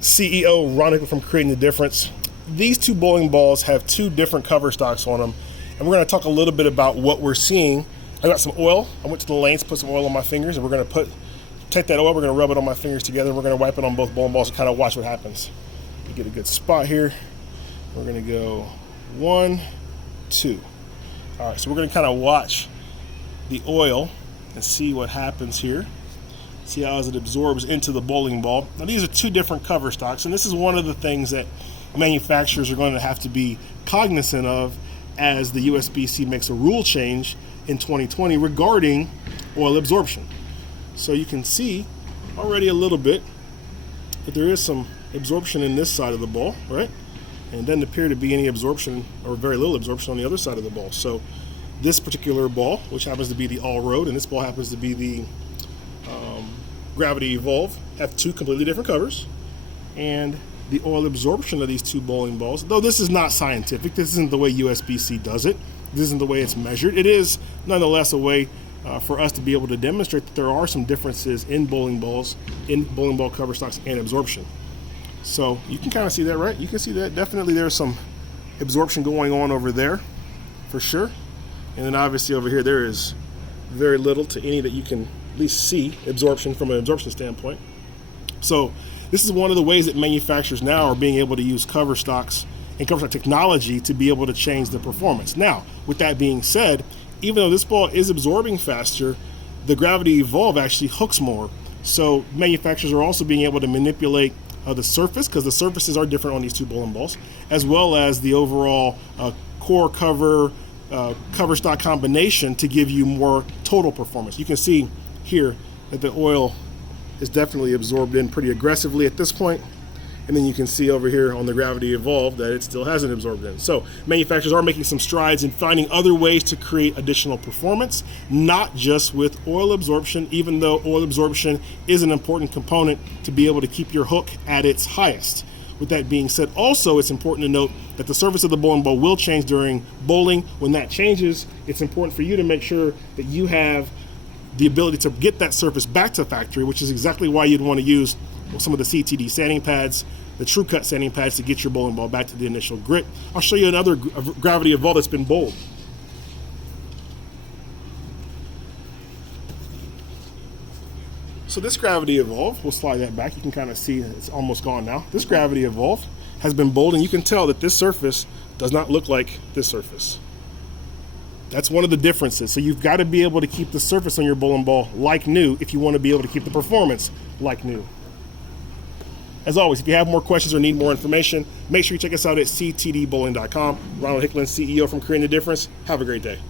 CEO Ron Hicklin from Creating the Difference. These two bowling balls have two different cover stocks on them, and we're going to talk a little bit about what we're seeing. I got some oil. I went to the lanes, put some oil on my fingers, and we're going to take that oil, we're going to rub it on my fingers together, and we're going to wipe it on both bowling balls and kind of watch what happens. We get a good spot here. We're going to go 1, 2. All right, so we're going to kind of watch the oil and see what happens here. See how as it absorbs into the bowling ball. Now these are two different cover stocks, and this is one of the things that manufacturers are going to have to be cognizant of as the USBC makes a rule change in 2020 regarding oil absorption. So you can see already a little bit that there is some absorption in this side of the ball, right? And it doesn't appear to be any absorption or very little absorption on the other side of the ball. So this particular ball, which happens to be the all-road, and this ball happens to be the Gravity Evolve, have two completely different covers. And the oil absorption of these two bowling balls, though this is not scientific, this isn't the way USBC does it, this isn't the way it's measured, it is nonetheless a way for us to be able to demonstrate that there are some differences in bowling balls, in bowling ball cover stocks and absorption. So you can kind of see that, right? You can see that definitely there's some absorption going on over there for sure. And then obviously over here there is very little to any that you can at least see absorption from an absorption standpoint. So this is one of the ways that manufacturers now are being able to use cover stocks and cover stock technology to be able to change the performance. Now, with that being said, even though this ball is absorbing faster, the Gravity Evolve actually hooks more. So manufacturers are also being able to manipulate the surface, because the surfaces are different on these two bowling balls, as well as the overall core cover stock combination to give you more total performance. You can see here that the oil is definitely absorbed in pretty aggressively at this point, and then you can see over here on the Gravity Evolve that it still hasn't absorbed in. So manufacturers are making some strides in finding other ways to create additional performance, not just with oil absorption, even though oil absorption is an important component to be able to keep your hook at its highest. With that being said, also it's important to note that the surface of the bowling ball will change during bowling. When that changes, it's important for you to make sure that you have the ability to get that surface back to factory, which is exactly why you'd want to use some of the CTD sanding pads, the True Cut sanding pads to get your bowling ball back to the initial grit. I'll show you another Gravity Evolve that's been bowled. So this Gravity Evolve, we'll slide that back. You can kind of see it's almost gone now. This Gravity Evolve has been bowled, and you can tell that this surface does not look like this surface. That's one of the differences. So you've got to be able to keep the surface on your bowling ball like new if you want to be able to keep the performance like new. As always, if you have more questions or need more information, make sure you check us out at ctdbowling.com. Ronald Hicklin, CEO from Creating the Difference. Have a great day.